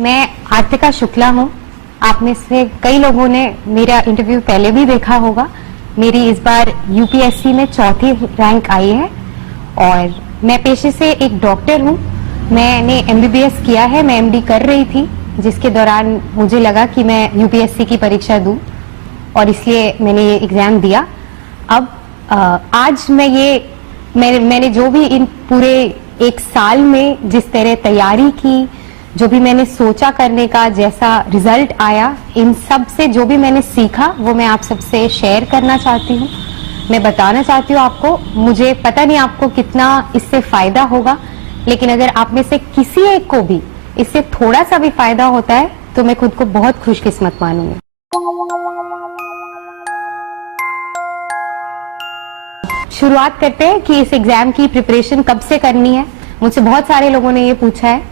मैं आर्तिका शुक्ला हूँ। आप में से कई लोगों ने मेरा इंटरव्यू पहले भी देखा होगा। मेरी इस बार यूपीएससी में चौथी रैंक आई है और मैं पेशे से एक डॉक्टर हूँ। मैंने एमबीबीएस किया है, मैं एमडी कर रही थी, जिसके दौरान मुझे लगा कि मैं यूपीएससी की परीक्षा दूं और इसलिए मैंने ये एग्जाम दिया। अब आज मैंने जो भी इन पूरे एक साल में जिस तरह तैयारी की, जो भी मैंने सोचा करने का जैसा रिजल्ट आया, इन सब से जो भी मैंने सीखा वो मैं आप सबसे शेयर करना चाहती हूँ। मैं बताना चाहती हूँ आपको। मुझे पता नहीं आपको कितना इससे फायदा होगा, लेकिन अगर आप में से किसी एक को भी इससे थोड़ा सा भी फायदा होता है तो मैं खुद को बहुत खुशकिस्मत मानूंगी। शुरुआत करते हैं कि इस एग्जाम की प्रिपरेशन कब से करनी है। मुझसे बहुत सारे लोगों ने ये पूछा है,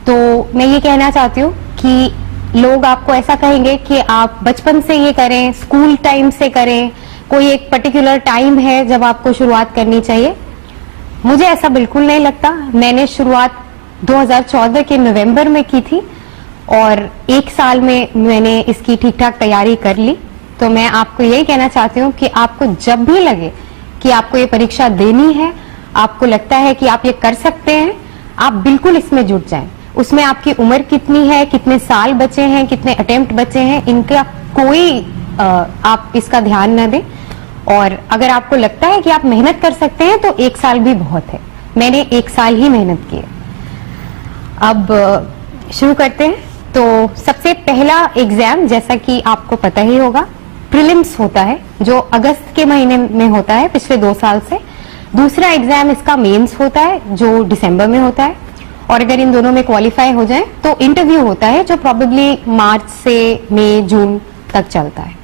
तो मैं ये कहना चाहती हूँ कि लोग आपको ऐसा कहेंगे कि आप बचपन से ये करें, स्कूल टाइम से करें, कोई एक पर्टिकुलर टाइम है जब आपको शुरुआत करनी चाहिए। मुझे ऐसा बिल्कुल नहीं लगता। मैंने शुरुआत 2014 के नवंबर में की थी और एक साल में मैंने इसकी ठीक ठाक तैयारी कर ली। तो मैं आपको यही कहना चाहती हूँ कि आपको जब भी लगे कि आपको ये परीक्षा देनी है, आपको लगता है कि आप ये कर सकते हैं, आप बिल्कुल इसमें जुट जाएं। उसमें आपकी उम्र कितनी है, कितने साल बचे हैं, कितने अटेम्प्ट बचे हैं, इनका कोई आप इसका ध्यान न दें। और अगर आपको लगता है कि आप मेहनत कर सकते हैं तो एक साल भी बहुत है। मैंने एक साल ही मेहनत की है। अब शुरू करते हैं। तो सबसे पहला एग्जाम, जैसा कि आपको पता ही होगा, प्रीलिम्स होता है, जो अगस्त के महीने में होता है पिछले 2 साल से। दूसरा एग्जाम इसका मेंस होता है, जो दिसंबर में होता है। और अगर इन दोनों में क्वालिफाई हो जाए तो इंटरव्यू होता है, जो प्रोबेबली मार्च से मई जून तक चलता है।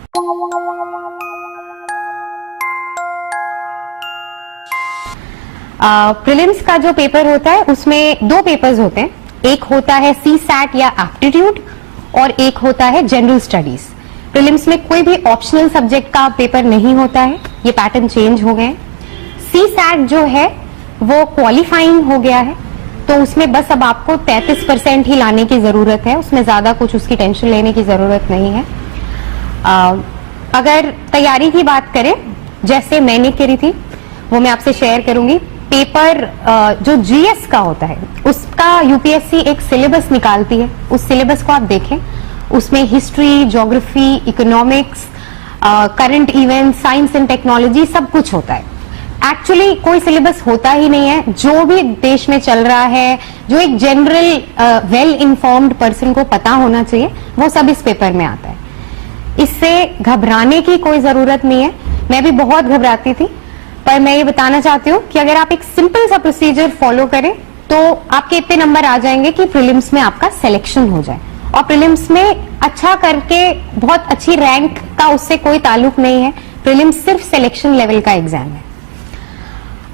प्रीलिम्स का जो पेपर होता है उसमें 2 पेपर्स होते हैं। एक होता है सीसैट या एप्टीट्यूड और एक होता है जनरल स्टडीज। प्रीलिम्स में कोई भी ऑप्शनल सब्जेक्ट का पेपर नहीं होता है, ये पैटर्न चेंज हो गए। सीसैट जो है वो क्वालिफाइंग हो गया है, तो उसमें बस अब आपको 33% ही लाने की जरूरत है। उसमें ज्यादा कुछ उसकी टेंशन लेने की जरूरत नहीं है। अगर तैयारी की बात करें, जैसे मैंने करी थी वो मैं आपसे शेयर करूंगी। पेपर जो जीएस का होता है उसका यूपीएससी एक सिलेबस निकालती है। उस सिलेबस को आप देखें, उसमें history, geography, economics, current event, science and technology सब कुछ होता है। एक्चुअली कोई सिलेबस होता ही नहीं है। जो भी देश में चल रहा है, जो एक जनरल वेल इन्फॉर्म्ड पर्सन को पता होना चाहिए, वो सब इस पेपर में आता है। इससे घबराने की कोई जरूरत नहीं है। मैं भी बहुत घबराती थी, पर मैं ये बताना चाहती हूँ कि अगर आप एक सिंपल सा प्रोसीजर फॉलो करें तो आपके इतने नंबर आ जाएंगे कि प्रीलिम्स में आपका सिलेक्शन हो जाए। और प्रीलिम्स में अच्छा करके बहुत अच्छी रैंक का उससे कोई ताल्लुक नहीं है। प्रीलिम्स सिर्फ सिलेक्शन लेवल का एग्जाम है।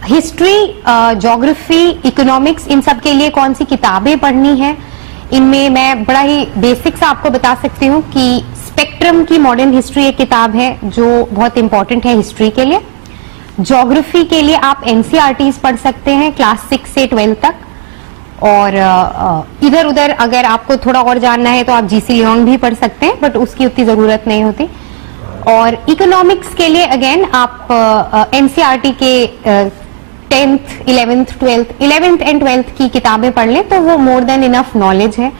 हिस्ट्री, ज्योग्राफी, इकोनॉमिक्स, इन सब के लिए कौन सी किताबें पढ़नी है, इनमें मैं बड़ा ही बेसिक सा आपको बता सकती हूँ कि स्पेक्ट्रम की मॉडर्न हिस्ट्री एक किताब है जो बहुत इंपॉर्टेंट है हिस्ट्री के लिए। ज्योग्राफी के लिए आप एनसीईआरटीज पढ़ सकते हैं क्लास 6 से 12 तक। और इधर उधर अगर आपको थोड़ा और जानना है तो आप जीसी लियोंग भी पढ़ सकते हैं, बट उसकी उतनी जरूरत नहीं होती। और इकोनॉमिक्स के लिए अगेन आप एनसीईआरटी के 10th, 11th, 11th and 12th की किताबें पढ़ लें तो वो मोर देन इनफ नॉलेज है।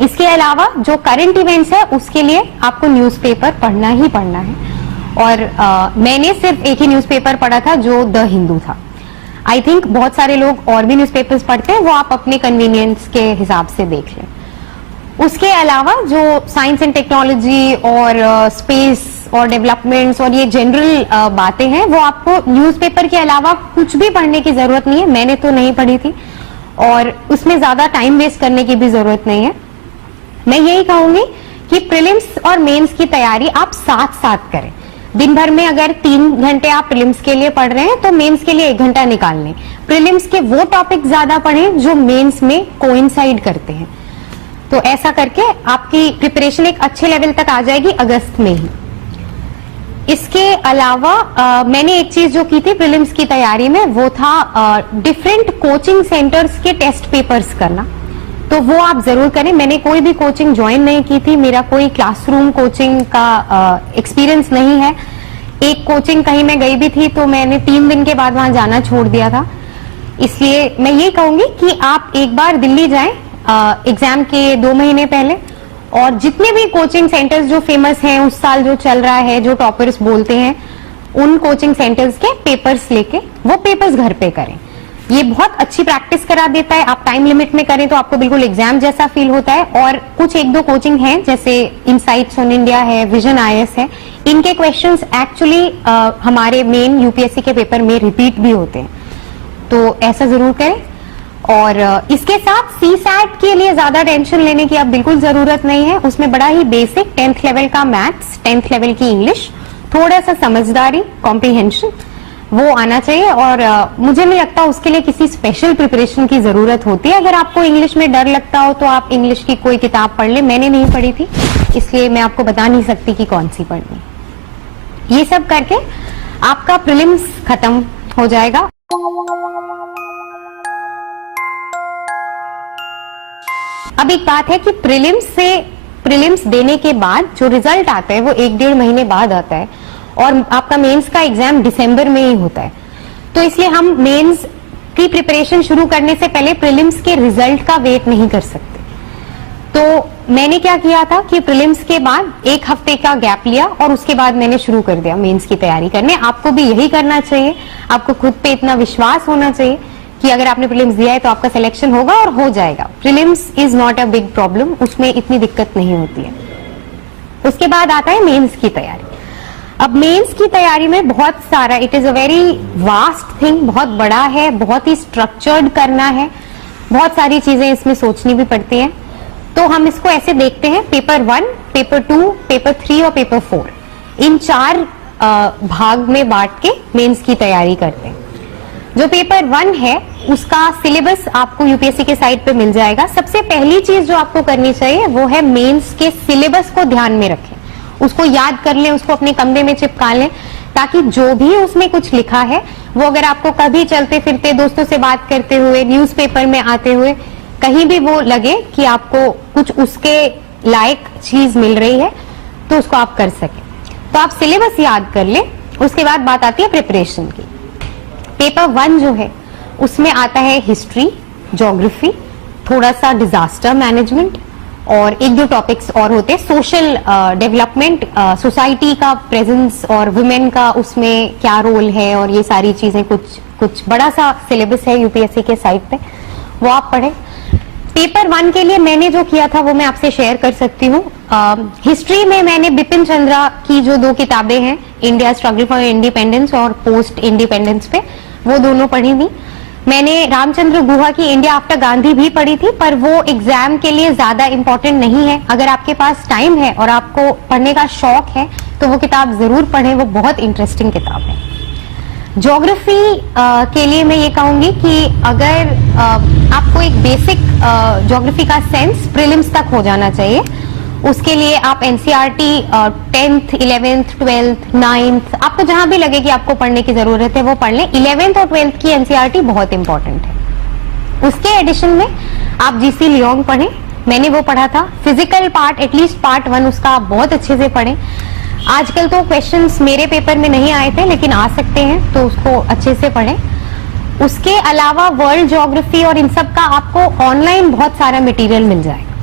इसके अलावा जो करंट इवेंट्स है उसके लिए आपको न्यूज़पेपर पढ़ना ही पढ़ना है। और मैंने सिर्फ एक ही न्यूज़पेपर पढ़ा था जो द हिंदू था। आई थिंक बहुत सारे लोग और भी न्यूज़पेपर्स पढ़ते हैं, वो आप अपने कन्वीनियंस के हिसाब से देख लें। उसके अलावा जो साइंस एंड टेक्नोलॉजी और स्पेस और डेवलपमेंट्स और ये जनरल बातें हैं, वो आपको न्यूज़पेपर के अलावा कुछ भी पढ़ने की जरूरत नहीं है। मैंने तो नहीं पढ़ी थी और उसमें ज्यादा टाइम वेस्ट करने की भी जरूरत नहीं है। मैं यही कहूंगी कि प्रीलिम्स और मेंस की तैयारी आप साथ साथ करें। दिन भर में अगर 3 घंटे आप प्रीलिम्स के लिए पढ़ रहे हैं तो मेंस के लिए 1 घंटा निकाल लें। प्रीलिम्स के वो टॉपिक ज्यादा पढ़ें जो मेंस में कोइंसाइड करते हैं। तो ऐसा करके आपकी प्रिपरेशन एक अच्छे लेवल तक आ जाएगी अगस्त में ही। इसके अलावा मैंने एक चीज जो की थी प्रीलिम्स की तैयारी में, वो था डिफरेंट कोचिंग सेंटर्स के टेस्ट पेपर्स करना। तो वो आप जरूर करें। मैंने कोई भी कोचिंग ज्वाइन नहीं की थी, मेरा कोई क्लासरूम कोचिंग का एक्सपीरियंस नहीं है। एक कोचिंग कहीं मैं गई भी थी तो मैंने 3 दिन के बाद वहां जाना छोड़ दिया था। इसलिए मैं ये कहूंगी कि आप एक बार दिल्ली जाएं एग्जाम के 2 महीने पहले, और जितने भी कोचिंग सेंटर्स जो फेमस हैं उस साल जो चल रहा है, जो टॉपर्स बोलते हैं, उन कोचिंग सेंटर्स के पेपर्स लेके वो पेपर्स घर पे करें। ये बहुत अच्छी प्रैक्टिस करा देता है। आप टाइम लिमिट में करें तो आपको बिल्कुल एग्जाम जैसा फील होता है। और कुछ 1-2 कोचिंग हैं जैसे इनसाइट्स ऑन इंडिया है, विजन IAS है, इनके क्वेश्चंस एक्चुअली हमारे मेन यूपीएससी के पेपर में रिपीट भी होते हैं, तो ऐसा जरूर करें। और इसके साथ CSAT के लिए ज्यादा टेंशन लेने की अब बिल्कुल जरूरत नहीं है। उसमें बड़ा ही बेसिक 10th लेवल का मैथ्स, 10th लेवल की इंग्लिश, थोड़ा सा समझदारी, कॉम्प्रिहेंशन, वो आना चाहिए। और मुझे नहीं लगता उसके लिए किसी स्पेशल प्रिपरेशन की जरूरत होती है। अगर आपको इंग्लिश में डर लगता हो तो आप इंग्लिश की कोई किताब पढ़ ले। मैंने नहीं पढ़ी थी, इसलिए मैं आपको बता नहीं सकती कि कौन सी पढ़नी। ये सब करके आपका प्रीलिम्स खत्म हो जाएगा। अब एक बात है कि प्रीलिम्स देने के बाद जो रिजल्ट आता है वो 1-1.5 महीने बाद आता है, और आपका मेंस का एग्जाम दिसंबर में ही होता है। तो इसलिए हम मेंस की प्रिपरेशन शुरू करने से पहले प्रीलिम्स के रिजल्ट का वेट नहीं कर सकते। तो मैंने क्या किया था कि प्रीलिम्स के बाद 1 हफ्ते का गैप लिया और उसके बाद मैंने शुरू कर दिया मेंस की तैयारी करने। आपको भी यही करना चाहिए। आपको खुद पे इतना विश्वास होना चाहिए कि अगर आपने प्रीलिम्स दिया है तो आपका सिलेक्शन होगा और हो जाएगा। Prelims is not a big problem, उसमें इतनी दिक्कत नहीं होती है। उसके बाद आता है मेंस की तैयारी। अब मेंस की तैयारी में बहुत सारा, it is a very vast thing, बहुत बड़ा है, बहुत ही स्ट्रक्चर्ड करना है, बहुत सारी चीजें इसमें सोचनी भी पड़ती है। तो हम इसको ऐसे देखते हैं, पेपर 1, पेपर 2, पेपर 3 और पेपर 4, इन 4 भाग में बांट के मेंस की तैयारी करते हैं। जो पेपर 1 है उसका सिलेबस आपको यूपीएससी के साइट पे मिल जाएगा। सबसे पहली चीज जो आपको करनी चाहिए वो है मेंस के सिलेबस को ध्यान में रखें, उसको याद कर लें, उसको अपने कमरे में चिपका लें, ताकि जो भी उसमें कुछ लिखा है वो अगर आपको कभी चलते फिरते दोस्तों से बात करते हुए, न्यूज़पेपर में आते हुए कहीं भी वो लगे कि आपको कुछ उसके लायक चीज मिल रही है तो उसको आप कर सकें। तो आप सिलेबस याद कर लें। उसके बाद बात आती है प्रिपरेशन की। पेपर 1 जो है उसमें आता है हिस्ट्री, ज्योग्राफी, थोड़ा सा डिजास्टर मैनेजमेंट और 1-2 टॉपिक्स और होते हैं, सोशल डेवलपमेंट, सोसाइटी का प्रेजेंस और वुमेन का उसमें क्या रोल है, और ये सारी चीजें कुछ बड़ा सा सिलेबस है यूपीएससी के साइट पे, वो आप पढ़ें। पेपर 1 के लिए मैंने जो किया था वो मैं आपसे शेयर कर सकती हूँ। हिस्ट्री में मैंने बिपिन चंद्रा की जो 2 किताबें हैं, इंडिया स्ट्रगल फॉर इंडिपेंडेंस और पोस्ट इंडिपेंडेंस पे, वो दोनों पढ़ी थी। मैंने रामचंद्र गुहा की इंडिया आफ्टर गांधी भी पढ़ी थी, पर वो एग्जाम के लिए ज्यादा इंपॉर्टेंट नहीं है। अगर आपके पास टाइम है और आपको पढ़ने का शौक है तो वो किताब जरूर पढ़ें, वो बहुत इंटरेस्टिंग किताब है। ज्योग्राफी के लिए मैं ये कहूंगी कि अगर आपको एक बेसिक ज्योग्राफी का सेंस प्रीलिम्स तक हो जाना चाहिए, उसके लिए आप NCERT 10th, 11th, 12th, 9th, आपको जहां भी लगे कि आपको पढ़ने की जरूरत है वो पढ़ लें। 11th और 12th की एनसीईआरटी बहुत इंपॉर्टेंट है। उसके एडिशन में आप जीसी लियोंग पढ़ें, मैंने वो पढ़ा था। फिजिकल पार्ट, एटलीस्ट पार्ट 1 उसका आप बहुत अच्छे से पढ़ें। आजकल तो क्वेश्चंस मेरे पेपर में नहीं आए थे लेकिन आ सकते हैं, तो उसको अच्छे से पढ़ें। उसके अलावा वर्ल्ड ज्योग्राफी और इन सब का आपको ऑनलाइन बहुत सारा मटेरियल मिल जाएगा,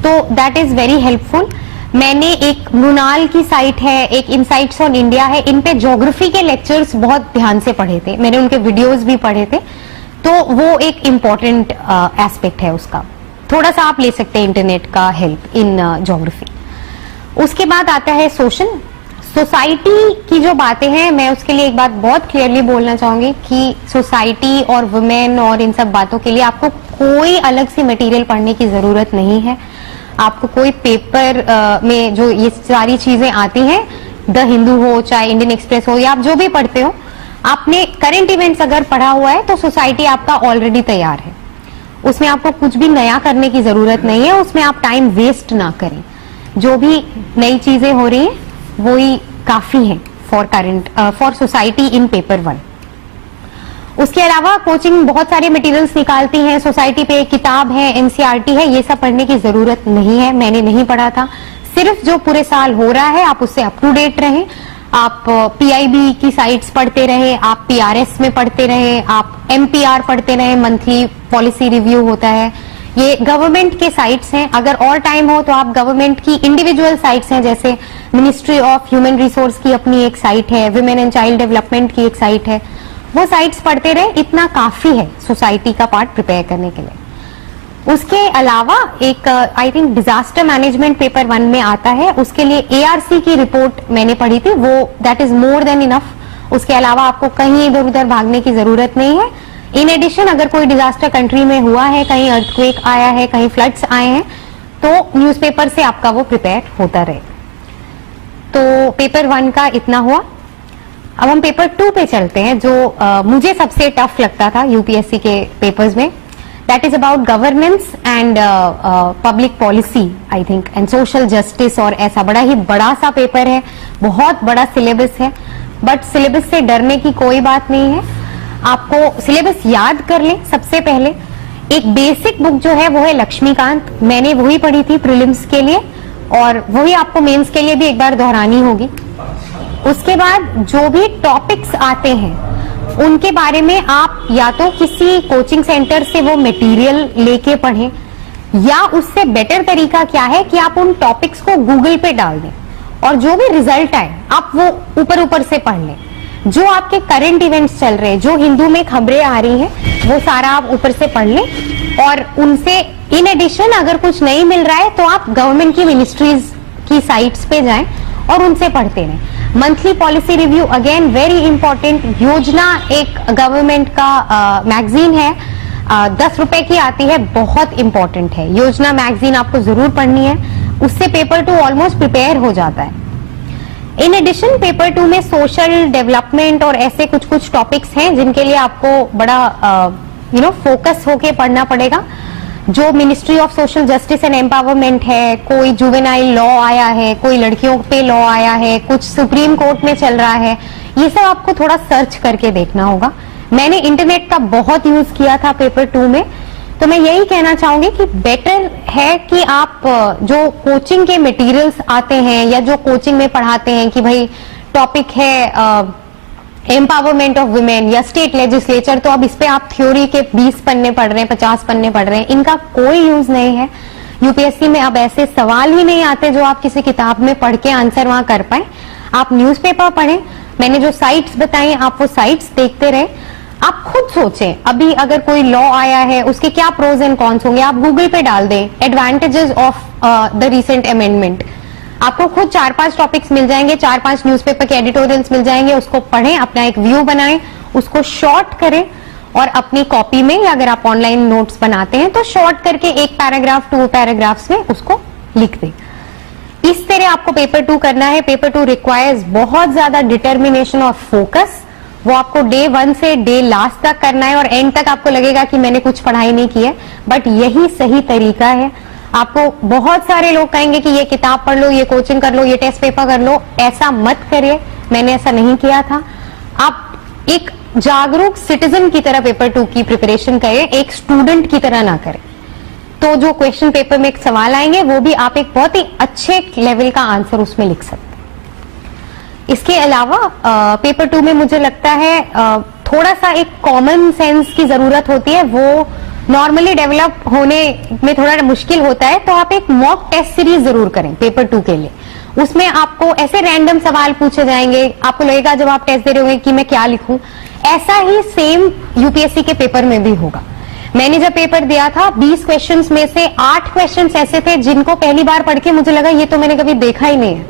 तो दैट इज वेरी हेल्पफुल। मैंने एक मृणाल की साइट है, एक इनसाइट्स ऑन इंडिया है, इन पे ज्योग्राफी के लेक्चर्स बहुत ध्यान से पढ़े थे, मैंने उनके वीडियोस भी पढ़े थे, तो वो एक इम्पॉर्टेंट एस्पेक्ट है उसका। थोड़ा सा आप ले सकते हैं इंटरनेट का हेल्प इन ज्योग्राफी। उसके बाद आता है सोशल, सोसाइटी की जो बातें हैं, मैं उसके लिए एक बात बहुत क्लियरली बोलना चाहूंगी कि सोसाइटी और वुमेन और इन सब बातों के लिए आपको कोई अलग से मटेरियल पढ़ने की जरूरत नहीं है। आपको कोई पेपर में जो ये सारी चीजें आती हैं, द हिंदू हो चाहे इंडियन एक्सप्रेस हो या आप जो भी पढ़ते हो, आपने करंट इवेंट्स अगर पढ़ा हुआ है तो सोसाइटी आपका ऑलरेडी तैयार है, उसमें आपको कुछ भी नया करने की जरूरत नहीं है, उसमें आप टाइम वेस्ट ना करें। जो भी नई चीजें हो रही हैं वो ही काफी है for current, for society in paper 1। उसके अलावा कोचिंग बहुत सारे मटेरियल्स निकालती है, सोसाइटी पे एक किताब है, एनसीईआरटी है, ये सब पढ़ने की जरूरत नहीं है, मैंने नहीं पढ़ा था। सिर्फ जो पूरे साल हो रहा है आप उससे अप टू डेट रहें, आप पीआईबी की साइट्स पढ़ते रहे, आप पीआरएस में पढ़ते रहे, आप एमपीआर पढ़ते रहे, मंथली पॉलिसी रिव्यू होता है, ये गवर्नमेंट के साइट्स हैं। अगर और टाइम हो तो आप गवर्नमेंट की इंडिविजुअल साइट्स हैं, जैसे मिनिस्ट्री ऑफ ह्यूमन रिसोर्स की अपनी एक साइट है, विमेन एंड चाइल्ड डेवलपमेंट की एक साइट है, वो साइट्स पढ़ते रहे, इतना काफी है सोसाइटी का पार्ट प्रिपेयर करने के लिए। उसके अलावा एक I think disaster management paper 1 में आता है, उसके लिए एआरसी की रिपोर्ट मैंने पढ़ी थी, वो that is more than enough. उसके अलावा आपको कहीं इधर उधर भागने की जरूरत नहीं है। इन एडिशन अगर कोई डिजास्टर कंट्री में हुआ है, कहीं अर्थक्वेक आया है, कहीं फ्लड्स आए हैं, तो न्यूज़पेपर से आपका वो प्रिपेयर होता रहे। तो पेपर 1 का इतना हुआ। अब हम पेपर 2 पे चलते हैं, जो मुझे सबसे टफ लगता था यूपीएससी के पेपर्स में। That is about governance and public policy I think and social justice, और ऐसा बड़ा ही बड़ा सा पेपर है, बहुत बड़ा सिलेबस है। बट सिलेबस से डरने की कोई बात नहीं है, आपको सिलेबस याद कर लें। सबसे पहले एक बेसिक बुक जो है वो है लक्ष्मीकांत, मैंने वही पढ़ी थी प्रीलिम्स के लिए, और वही आपको मेंस के लिए भी एक बार दोहरानी होगी। उसके बाद जो भी टॉपिक्स आते हैं उनके बारे में आप या तो किसी कोचिंग सेंटर से वो मटेरियल लेके पढ़ें, या उससे बेटर तरीका क्या है कि आप उन टॉपिक्स को गूगल पे डाल दें और जो भी रिजल्ट आए आप वो ऊपर ऊपर से पढ़ लें। जो आपके करंट इवेंट्स चल रहे हैं, जो हिंदू में खबरें आ रही हैं, वो सारा आप ऊपर से पढ़ लें, और उनसे इन एडिशन अगर कुछ नहीं मिल रहा है तो आप गवर्नमेंट की मिनिस्ट्रीज की साइट्स पे जाएं और उनसे पढ़ते रहें। Monthly policy review again very important. योजना एक गवर्नमेंट का मैगजीन है, 10 रुपए की आती है, बहुत इंपॉर्टेंट है। योजना मैगजीन आपको जरूर पढ़नी है, उससे पेपर 2 ऑलमोस्ट प्रिपेयर हो जाता है। इन एडिशन पेपर 2 में सोशल डेवलपमेंट और ऐसे कुछ कुछ टॉपिक्स हैं जिनके लिए आपको बड़ा फोकस होके पढ़ना पड़ेगा। जो ministry of social justice and empowerment है, कोई जुवेनाइल लॉ आया है, कोई लड़कियों पे लॉ आया है, कुछ सुप्रीम कोर्ट में चल रहा है, ये सब आपको थोड़ा सर्च करके देखना होगा। मैंने इंटरनेट का बहुत यूज किया था पेपर 2 में, तो मैं यही कहना चाहूंगी कि बेटर है कि आप जो कोचिंग के मटेरियल्स आते हैं या जो कोचिंग में पढ़ाते हैं कि भाई टॉपिक है एम्पावरमेंट ऑफ वुमेन या स्टेट लेजिस्लेचर, तो अब इस पे आप थ्योरी के 20 पन्ने पढ़ रहे हैं, 50 पन्ने पढ़ रहे हैं, इनका कोई यूज नहीं है। यूपीएससी में अब ऐसे सवाल ही नहीं आते जो आप किसी किताब में पढ़ के आंसर वहां कर पाए। आप न्यूज़पेपर पढ़ें, मैंने जो साइट्स बताई आप वो साइट्स देखते रहे, आप खुद सोचें अभी अगर कोई लॉ आया है उसके क्या प्रोज एंड कॉन्स होंगे, आप गूगल पे डाल दें advantages of the recent amendment, आपको खुद 4-5 टॉपिक्स मिल जाएंगे, 4-5 न्यूज़पेपर के एडिटोरियल्स मिल जाएंगे, उसको पढ़ें, अपना एक व्यू बनाएं, उसको शॉर्ट करें और अपनी कॉपी में, या अगर आप ऑनलाइन नोट्स बनाते हैं तो शॉर्ट करके 1 पैराग्राफ 2 पैराग्राफ्स में उसको लिख दें। इस तरह आपको पेपर 2 करना है। पेपर 2 रिक्वायर्स बहुत ज्यादा डिटर्मिनेशन और फोकस, वो आपको डे 1 से डे लास्ट तक करना है, और एंड तक आपको लगेगा कि मैंने कुछ पढ़ाई नहीं की है, बट यही सही तरीका है। आपको बहुत सारे लोग कहेंगे कि ये किताब पढ़ लो, ये कोचिंग कर लो, ये टेस्ट पेपर कर लो, ऐसा मत करिए, मैंने ऐसा नहीं किया था। आप एक जागरूक सिटीजन की तरह पेपर 2 की प्रिपरेशन करें, एक स्टूडेंट की तरह ना करें। तो जो क्वेश्चन पेपर में एक सवाल आएंगे वो भी आप एक बहुत ही अच्छे लेवल का आंसर उसमें लिख सकते हैं। इसके अलावा पेपर 2 में मुझे लगता है थोड़ा सा एक कॉमन सेंस की जरूरत होती है, वो नॉर्मली डेवलप होने में थोड़ा मुश्किल होता है, तो आप एक मॉक टेस्ट सीरीज जरूर करें पेपर 2 के लिए। उसमें आपको ऐसे रैंडम सवाल पूछे जाएंगे, आपको लगेगा जब आप टेस्ट दे रहे होंगे कि मैं क्या लिखूं। ऐसा ही सेम यूपीएससी के पेपर में भी होगा। मैंने जब पेपर दिया था 20 क्वेश्चंस में से 8 क्वेश्चंस ऐसे थे जिनको पहली बार पढ़ के मुझे लगा ये तो मैंने कभी देखा ही नहीं है,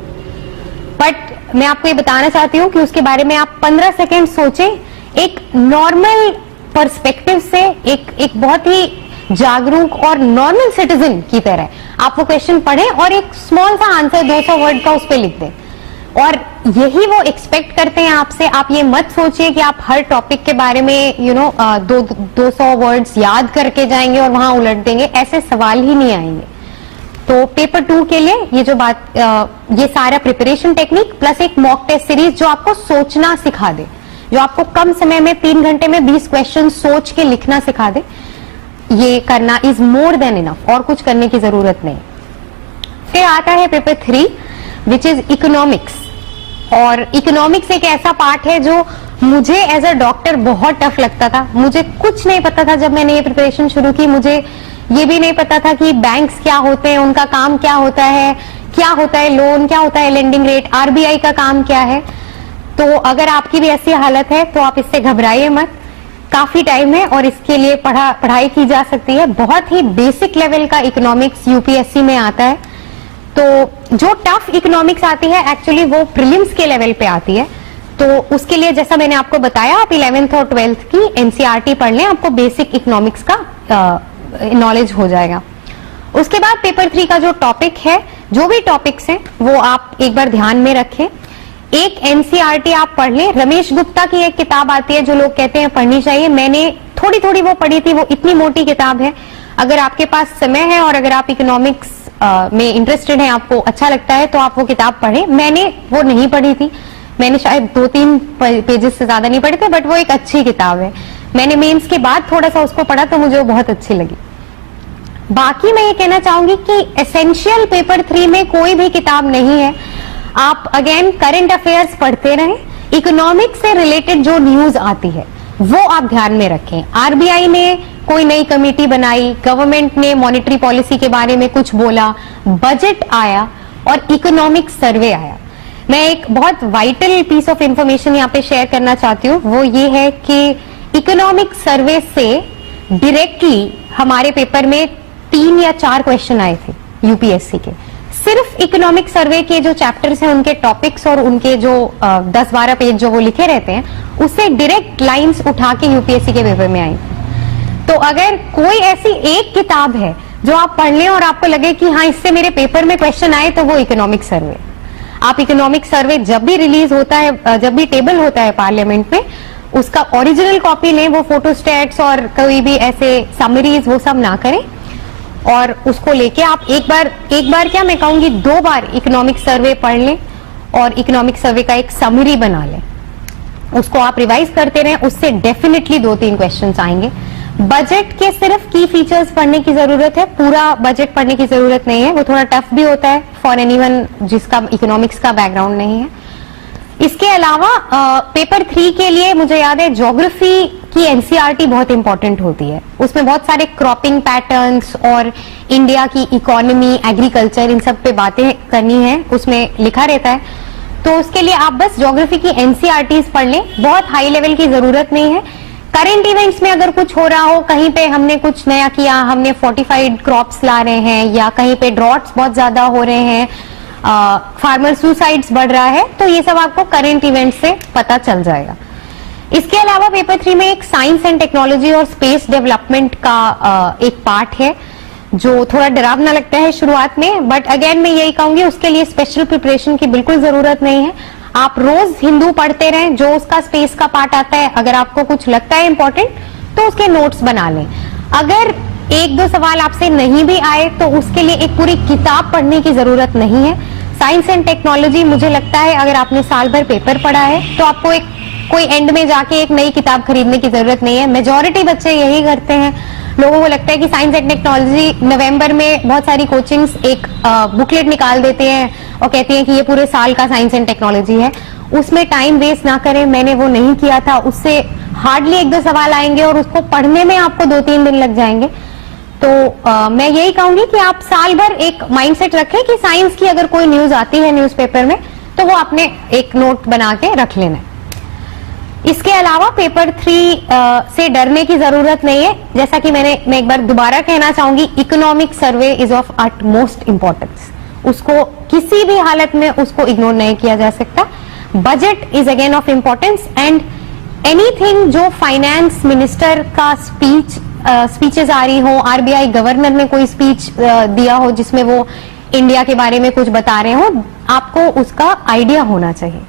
बट मैं आपको ये बताना चाहती हूँ कि उसके बारे में आप 15 सेकेंड सोचें, एक नॉर्मल पर्सपेक्टिव से, एक बहुत ही जागरूक और नॉर्मल सिटीजन की तरह आप वो क्वेश्चन पढ़ें और एक स्मॉल सा आंसर 200 वर्ड का उस पर लिख दें। और यही वो एक्सपेक्ट करते हैं आपसे। आप ये मत सोचिए कि आप हर टॉपिक के बारे में 200 वर्ड्स याद करके जाएंगे और वहां उलट देंगे, ऐसे सवाल ही नहीं आएंगे। तो पेपर 2 के लिए ये जो बात, ये सारा प्रिपरेशन टेक्निक प्लस एक मॉक टेस्ट सीरीज जो आपको सोचना सिखा दे, जो आपको कम समय में 3 घंटे में 20 क्वेश्चन सोच के लिखना सिखा दे, ये करना इज मोर देन इनफ, और कुछ करने की जरूरत नहीं। फिर आता है पेपर 3 विच इज इकोनॉमिक्स। और इकोनॉमिक्स एक ऐसा पार्ट है जो मुझे एज अ डॉक्टर बहुत टफ लगता था। मुझे कुछ नहीं पता था जब मैंने ये प्रिपरेशन शुरू की। मुझे ये भी नहीं पता था कि बैंक्स क्या होते हैं, उनका काम क्या होता है लोन, क्या होता है लेंडिंग रेट, आरबीआई का काम क्या है। तो अगर आपकी भी ऐसी हालत है तो आप इससे घबराइए मत, काफी टाइम है और इसके लिए पढ़ाई की जा सकती है। बहुत ही बेसिक लेवल का इकोनॉमिक्स यूपीएससी में आता है। तो जो टफ इकोनॉमिक्स आती है एक्चुअली वो प्रीलिम्स के लेवल पे आती है। तो उसके लिए जैसा मैंने आपको बताया, आप 11th और 12th की एनसीईआरटी पढ़ लें, आपको बेसिक इकोनॉमिक्स का नॉलेज हो जाएगा। उसके बाद पेपर 3 का जो टॉपिक है, जो भी टॉपिक्स हैं वो आप एक बार ध्यान में रखें। एक एनसीईआरटी आप पढ़ लें। रमेश गुप्ता की एक किताब आती है जो लोग कहते हैं पढ़नी चाहिए, मैंने थोड़ी थोड़ी वो पढ़ी थी, वो इतनी मोटी किताब है। अगर आपके पास समय है और अगर आप इकोनॉमिक्स में इंटरेस्टेड हैं, आपको अच्छा लगता है तो आप वो किताब पढ़ें। मैंने वो नहीं पढ़ी थी, मैंने शायद 2-3 पेजेस से ज्यादा नहीं पढ़े थे, बट वो एक अच्छी किताब है। मैंने मेंस के बाद थोड़ा सा उसको पढ़ा तो मुझे वो बहुत अच्छी लगी। बाकी मैं ये कहना चाहूंगी कि एसेंशियल पेपर 3 में कोई भी किताब नहीं है। आप अगेन करंट अफेयर्स पढ़ते रहें। इकोनॉमिक्स से रिलेटेड जो न्यूज आती है वो आप ध्यान में रखें। आरबीआई ने कोई नई कमेटी बनाई, गवर्नमेंट ने मॉनेटरी पॉलिसी के बारे में कुछ बोला, बजट आया और इकोनॉमिक सर्वे आया। मैं एक बहुत वाइटल पीस ऑफ इंफॉर्मेशन यहाँ पे शेयर करना चाहती हूँ, वो ये है कि इकोनॉमिक सर्वे से डायरेक्टली हमारे पेपर में 3 या 4 क्वेश्चन आए थे यूपीएससी के। सिर्फ इकोनॉमिक सर्वे के जो चैप्टर्स हैं, उनके टॉपिक्स और उनके जो 10-12 पेज जो वो लिखे रहते हैं, उससे डायरेक्ट लाइंस उठा के यूपीएससी के पेपर में आई। तो अगर कोई ऐसी एक किताब है जो आप पढ़ लें और आपको लगे कि हाँ इससे मेरे पेपर में क्वेश्चन आए, तो वो इकोनॉमिक सर्वे। आप इकोनॉमिक सर्वे जब भी रिलीज होता है, जब भी टेबल होता है पार्लियामेंट में, उसका ओरिजिनल कॉपी लें, वो फोटोस्टेट्स और कोई भी ऐसे समरीज वो सब ना करें, और उसको लेके आप एक बार क्या मैं कहूंगी 2 बार इकोनॉमिक सर्वे पढ़ लें और इकोनॉमिक सर्वे का एक समरी बना लें। उसको आप रिवाइज करते रहें, उससे डेफिनेटली 2-3 क्वेश्चंस आएंगे। बजट के सिर्फ की फीचर्स पढ़ने की जरूरत है, पूरा बजट पढ़ने की जरूरत नहीं है, वो थोड़ा टफ भी होता है फॉर एनीवन जिसका इकोनॉमिक्स का बैकग्राउंड नहीं है। इसके अलावा पेपर 3 के लिए मुझे याद है ज्योग्राफी की एनसीईआरटी बहुत इंपॉर्टेंट होती है। उसमें बहुत सारे क्रॉपिंग पैटर्न्स और इंडिया की इकोनॉमी, एग्रीकल्चर, इन सब पे बातें करनी है, उसमें लिखा रहता है। तो उसके लिए आप बस ज्योग्राफी की एनसीईआरटीज पढ़ लें, बहुत हाई लेवल की जरूरत नहीं है। करंट इवेंट्स में अगर कुछ हो रहा हो, कहीं पे हमने कुछ नया किया, हमने फोर्टिफाइड क्रॉप्स ला रहे हैं, या कहीं पे ड्रॉट्स बहुत ज्यादा हो रहे हैं, फार्मर सुसाइड्स बढ़ रहा है, तो ये सब आपको करंट इवेंट से पता चल जाएगा। इसके अलावा पेपर 3 में एक साइंस एंड टेक्नोलॉजी और स्पेस डेवलपमेंट का एक पार्ट है जो थोड़ा डरावना लगता है शुरुआत में, बट अगेन मैं यही कहूंगी उसके लिए स्पेशल प्रिपरेशन की बिल्कुल जरूरत नहीं है। आप रोज हिंदू पढ़ते रहें, जो उसका स्पेस का पार्ट आता है, अगर आपको कुछ लगता है इंपॉर्टेंट तो उसके नोट्स बना लें। अगर 1-2 सवाल आपसे नहीं भी आए तो उसके लिए एक पूरी किताब पढ़ने की जरूरत नहीं है। साइंस एंड टेक्नोलॉजी मुझे लगता है अगर आपने साल भर पेपर पढ़ा है तो आपको कोई एंड में जाके एक नई किताब खरीदने की जरूरत नहीं है। मेजॉरिटी बच्चे यही करते हैं। लोगों को लगता है कि साइंस एंड टेक्नोलॉजी, नवंबर में बहुत सारी कोचिंग्स एक बुकलेट निकाल देते हैं और कहती हैं कि ये पूरे साल का साइंस एंड टेक्नोलॉजी है। उसमें टाइम वेस्ट ना करें, मैंने वो नहीं किया था। उससे हार्डली 1-2 सवाल आएंगे और उसको पढ़ने में आपको 2-3 दिन लग जाएंगे। तो मैं यही कहूंगी कि आप साल भर एक माइंडसेट रखें कि साइंस की अगर कोई न्यूज आती है न्यूज़पेपर में तो वो आपने एक नोट बना के रख लेना है। इसके अलावा पेपर 3 से डरने की जरूरत नहीं है। जैसा कि मैं एक बार दोबारा कहना चाहूंगी, economic survey is of utmost importance. उसको किसी भी हालत में उसको इग्नोर नहीं किया जा सकता। Budget is again of importance and anything जो फाइनेंस मिनिस्टर का स्पीचेस आ रही हो, आरबीआई गवर्नर ने कोई स्पीच दिया हो जिसमें वो इंडिया के बारे में कुछ बता रहे हो, आपको उसका आइडिया होना चाहिए।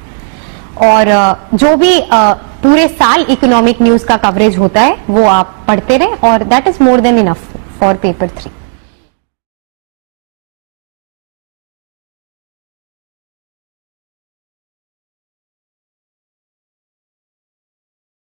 और जो भी पूरे साल इकोनॉमिक न्यूज का कवरेज होता है वो आप पढ़ते रहें, और that is more than enough for paper 3।